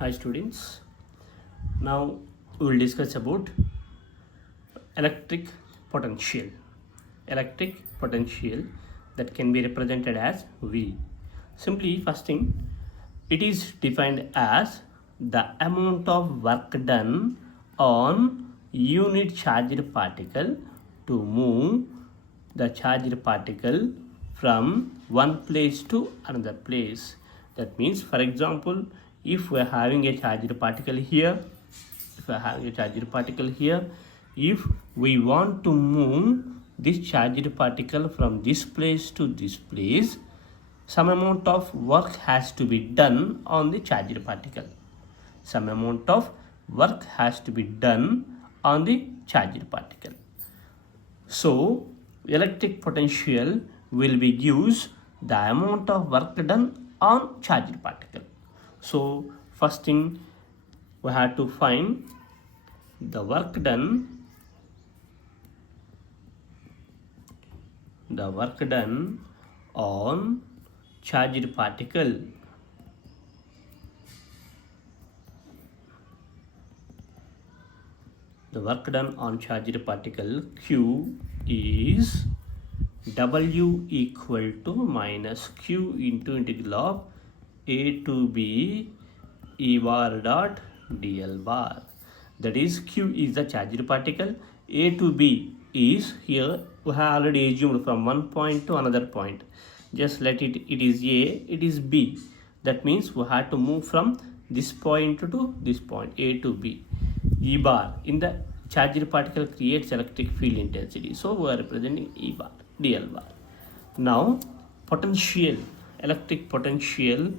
Hi students, now we will discuss about electric potential. Electric potential that can be represented as V. Simply, first thing, it is defined as the amount of work done on unit charged particle to move the charged particle from one place to another place. That means, for example, if we are having a charged particle here, if we want to move this charged particle from this place to this place, some amount of work has to be done on the charged particle. Some amount of work has to be done on the charged particle. So, electric potential will be gives the amount of work done on charged particle. So, first thing we have to find the work done on charged particle. The work done on charged particle Q is W equal to minus Q into integral of A to B E bar dot dl bar. That is, Q is the charged particle, A to B is here we have already assumed from one point to another point. Just let it is A, it is B. That means we have to move from this point to this point, A to B. E bar in the charged particle creates electric field intensity. So we are representing E bar, dl bar. Now potential, electric potential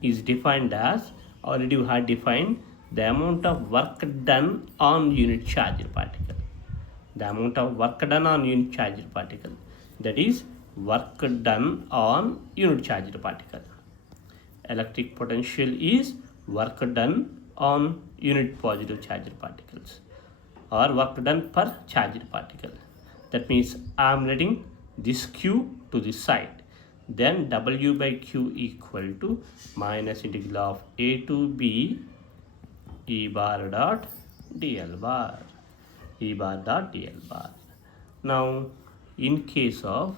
is defined as, already we had defined the amount of work done on unit charged particle. The amount of work done on unit charged particle, that is work done on unit charged particle. Electric potential is work done on unit positive charged particles or work done per charged particle. That means I am letting this Q to this side. Then W by Q equal to minus integral of A to B E bar dot dl bar. E bar dot dl bar. Now in case of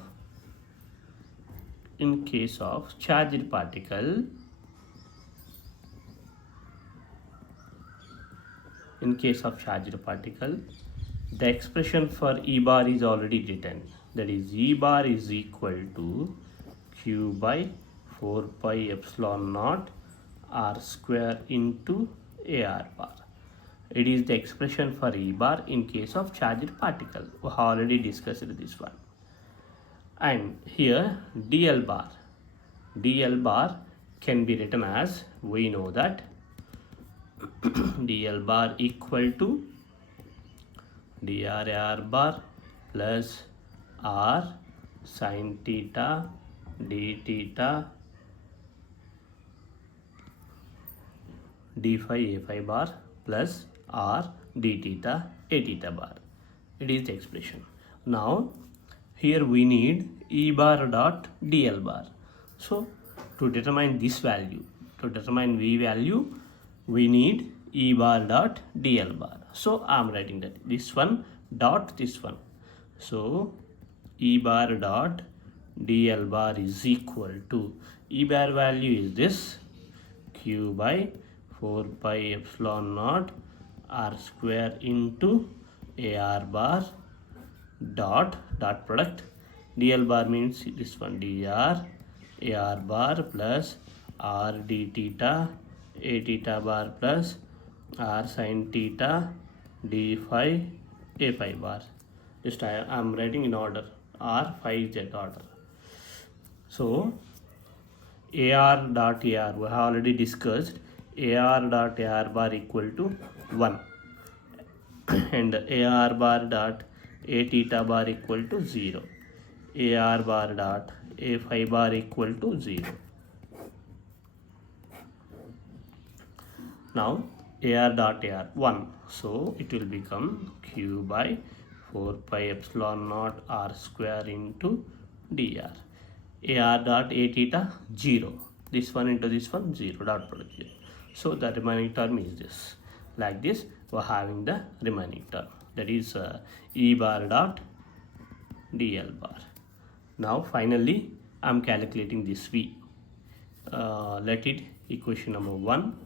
charged particle, the expression for E bar is already written. That is, E bar is equal to Q by 4 pi epsilon naught R square into AR bar. It is the expression for E bar in case of charged particle. We have already discussed this one. And here dl bar can be written as, we know that dl bar equal to dr AR bar plus R sin theta d theta d phi a phi bar plus R d theta a theta bar. It is the expression. Now here we need E bar dot dl bar. So to determine this value, to determine V value, we need E bar dot dl bar. So I am writing that this one dot this one. So E bar dot dl bar is equal to, E bar value is this, Q by 4 pi epsilon naught R square into AR bar dot product. DL bar means this one, dr AR bar plus R d theta a theta bar plus R sin theta d phi a phi bar. Just I am writing in order, R phi z order. So AR dot AR we have already discussed. AR dot AR bar equal to 1 and AR bar dot a theta bar equal to 0. AR bar dot a phi bar equal to 0. Now AR dot AR 1, so it will become Q by 4 pi epsilon naught R square into dr. AR dot a theta 0. this one into this one, 0, dot product 0. So the remaining term is this. Like this, we're having the remaining term, that is E bar dot dl bar. Now finally I'm calculating this V. Let it equation number 1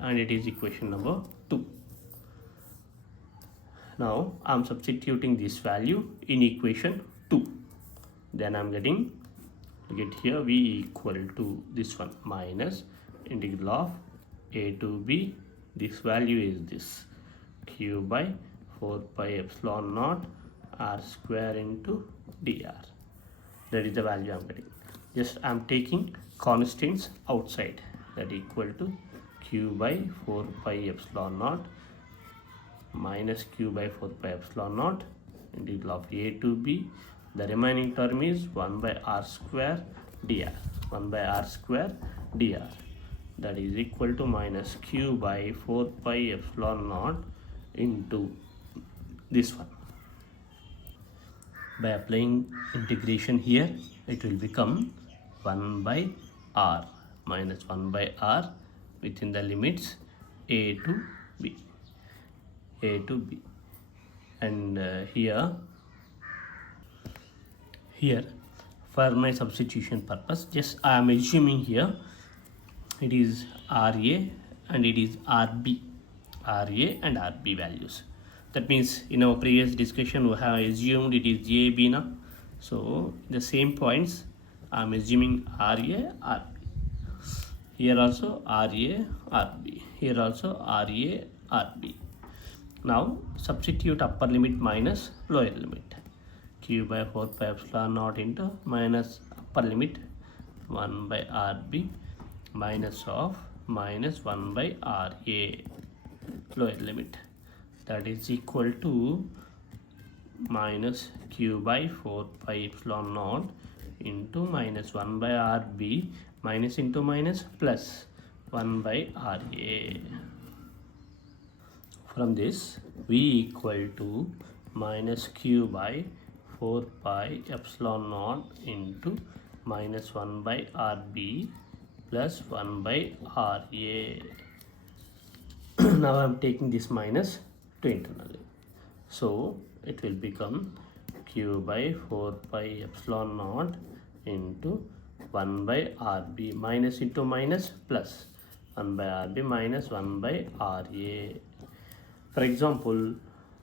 and it is equation number 2. Now I'm substituting this value in equation 2. Then I'm getting here V equal to this one minus integral of a to b. This value is this q by 4 pi epsilon naught r square into dr. That is the value I'm getting. Just I'm taking constants outside, that equal to q by 4 pi epsilon naught minus q by 4 pi epsilon naught integral of a to b. The remaining term is 1 by r square dr. 1 by r square dr. That is equal to minus q by 4 pi epsilon naught into this one. By applying integration here, it will become 1 by r minus 1 by r within the limits a to b. A to b. And here for my substitution purpose, just I am assuming here it is RA and it is RB, RA and RB values. That means in our previous discussion we have assumed it is AB now. So the same points I am assuming RA, RB. Here also RA, RB. Here also RA, RB. Now substitute upper limit minus lower limit. Q by 4 pi epsilon naught into minus upper limit 1 by RB minus of minus 1 by RA lower limit, that is equal to minus q by 4 pi epsilon naught into minus 1 by RB minus into minus plus 1 by RA. From this, V equal to minus q by 4 pi epsilon naught into minus 1 by RB plus 1 by RA. Now I am taking this minus to internally. So it will become q by 4 pi epsilon naught into 1 by RB minus into minus plus 1 by RB minus 1 by RA. For example,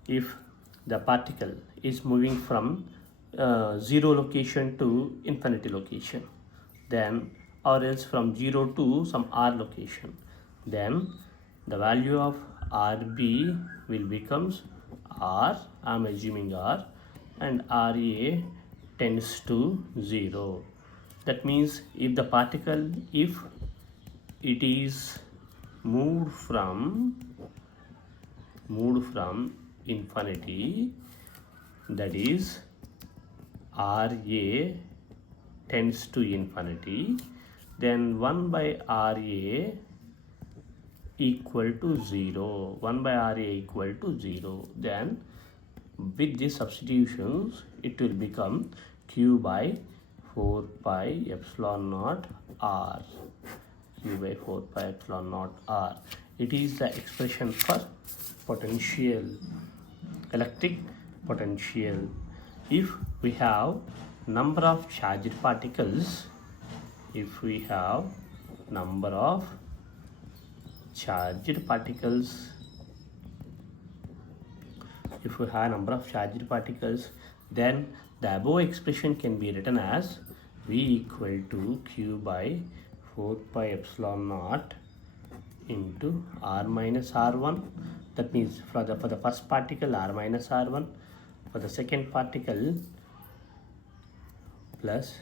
if the particle is moving from 0 location to infinity location, then or else from 0 to some r location, then the value of RB will becomes r, I am assuming r, and RA tends to 0. That means if the particle, if it is moved from infinity, that is RA tends to infinity, then 1 by RA equal to 0. 1 by RA equal to 0. Then with these substitutions, it will become q by 4 pi epsilon naught r. Q by 4 pi epsilon naught r. It is the expression for potential, electric potential. If we have number of charged particles, if we have number of charged particles, then the above expression can be written as V equal to q by 4 pi epsilon naught into r minus r1. That means for the first particle r minus r1, for the second particle plus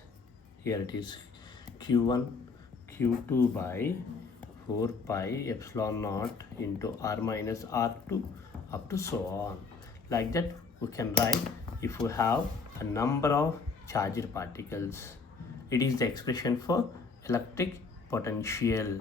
here it is q1 q2 by 4 pi epsilon naught into r minus r2 up to so on. Like that we can write if we have a number of charged particles. It is the expression for electric potential.